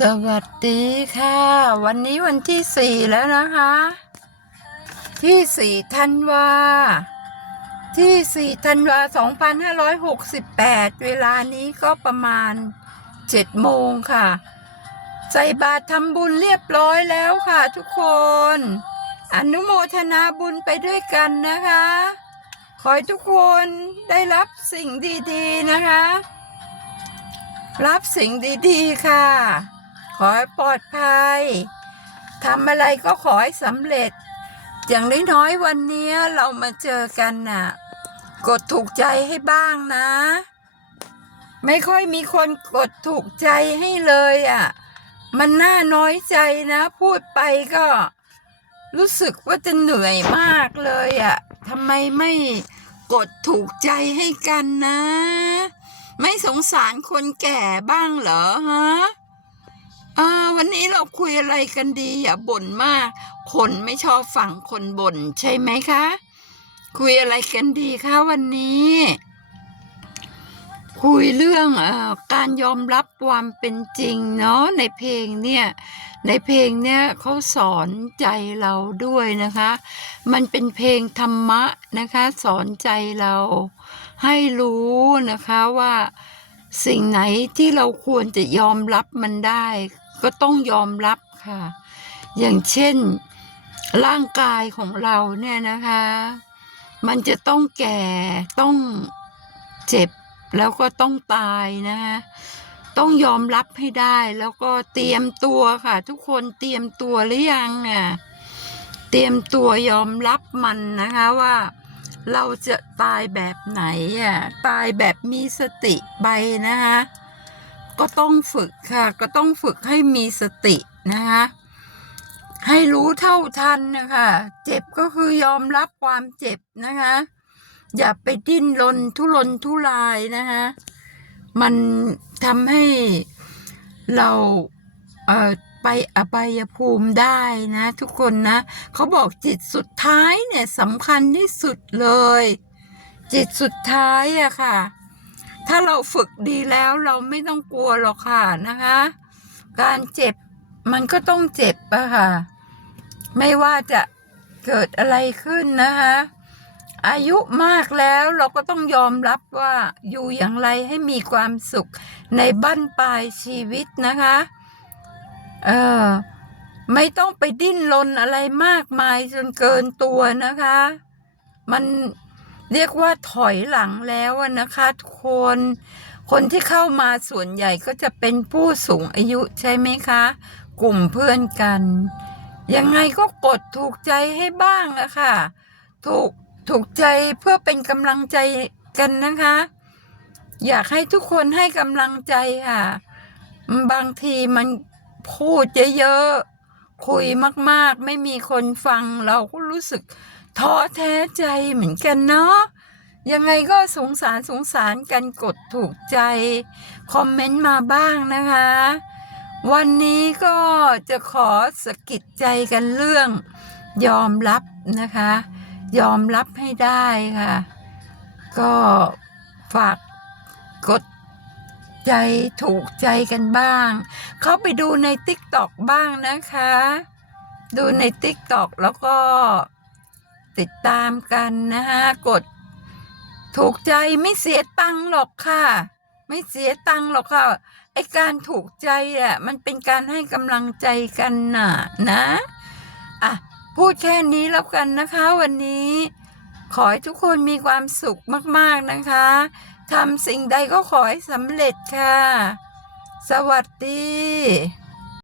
สวัสดีค่ะ วันนี้วันที่สี่แล้วนะคะ ที่สี่ธันวา ที่สี่ธันวาสองพันห้าร้อยหกสิบแปดเวลานี้ก็ประมาณเจ็ดโมงค่ะ ใส่บาตรทำบุญเรียบร้อยแล้วค่ะทุกคน อนุโมทนาบุญไปด้วยกันนะคะ ขอให้ทุกคนได้รับสิ่งดีๆนะคะ รับสิ่งดีๆค่ะ อให้ปลอดภัยทำอะไรก็ขอให้สำเร็จ อย่างน้อยๆวันนี้เรามาเจอกันน่ะ กดถูกใจให้บ้างนะ ไม่ค่อยมีคนกดถูกใจให้เลยอะ มันน่าน้อยใจนะ พูดไปก็ รู้สึกว่าจะเหนื่อยมากเลยอะทำไมไม่กดถูกใจให้กันนะ ไม่สงสารคนแก่บ้างเหรอฮะ อ่าวันนี้เราคุยอะไรกันดี อย่าบ่นมาก คนไม่ชอบฟังคนบ่นใช่ไหมคะ คุยอะไรกันดีคะวันนี้ คุยเรื่องอการยอมรับความเป็นจริงเนาะในเพลงเนี่ยในเพลงเนี่ยเขาสอนใจเราด้วยนะคะ มันเป็นเพลงธรรมะนะคะ สอนใจเราให้รู้นะคะว่าสิ่งไหนที่เราควรจะยอมรับมันได้ ก็ต้องยอมรับค่ะ อย่างเช่นร่างกายของเราเนี่ยนะคะ มันจะต้องแก่ต้องเจ็บแล้วก็ต้องตายนะคะต้องยอมรับให้ได้แล้วก็เตรียมตัวค่ะ ทุกคนเตรียมตัวหรือยังอะเตรียมตัวยอมรับมันนะคะว่าเราจะตายแบบไหนอะตายแบบมีสติไปนะคะ ก็ต้องฝึกค่ะ ก็ต้องฝึกให้มีสตินะคะให้รู้เท่าทันนะคะ เจ็บก็คือยอมรับความเจ็บนะคะ อย่าไปดิ้นรนทุรนทุรายนะคะมันทำให้เราเอ่อไปอบายภูมิได้นะ ทุกคนนะเขาบอกจิตสุดท้ายเนี่ยสำคัญที่สุดเลย จิตสุดท้ายอะค่ะ ถ้าเราฝึกดีแล้วเราไม่ต้องกลัวหรอกค่ะนะคะ การเจ็บมันก็ต้องเจ็บอะค่ะ ไม่ว่าจะเกิดอะไรขึ้นนะคะ อายุมากแล้วเราก็ต้องยอมรับว่าอยู่อย่างไรให้มีความสุขในบั้นปลายชีวิตนะคะ เออไม่ต้องไปดิ้นรนอะไรมากมายจนเกินตัวนะคะ มัน เรียกว่าถอยหลังแล้วนะคะทุกคน คนที่เข้ามาส่วนใหญ่ก็จะเป็นผู้สูงอายุใช่ไหมคะ กลุ่มเพื่อนกัน ยังไงก็กดถูกใจให้บ้างอะค่ะ ถูกถูกใจเพื่อเป็นกำลังใจกันนะคะ อยากให้ทุกคนให้กำลังใจค่ะ บางทีมันพูดเยอะๆ คุยมาก ๆ ไม่มีคนฟังเราก็รู้สึกท้อแท้ใจเหมือนกันเนาะยังไงก็สงสารสงสารกันกดถูกใจ คอมเมนต์มาบ้างนะคะ วันนี้ก็จะขอสะกิดใจกันเรื่อง ยอมรับนะคะ ยอมรับให้ได้ค่ะ ก็ฝากกด ใจถูกใจกันบ้าง เข้าไปดูใน t ิ k t o k บ้างนะคะ ดูใน t ิ k t o k แล้วก็ติดตามกันนะคะกด ถูกใจไม่เสียตังค์หรอกค่ะ ไม่เสียตังค์หรอกค่ะ ไอการถูกใจอะมันเป็นการให้กำลังใจกันน่ะนะ อะ พูดแค่นี้แล้วกันนะคะวันนี้ ขอให้ทุกคนมีความสุขมากๆนะคะทำสิ่งใดก็ขอให้สำเร็จค่ะ สวัสดี